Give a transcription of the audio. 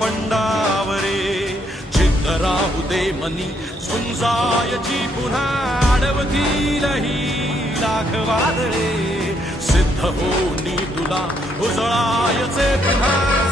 पंडावरे चित्त राहू दे मनी झुंजायची पुन्हा अडवतील ही लाख वादळे सिद्ध होनी तुला उजळायचे पुन्हा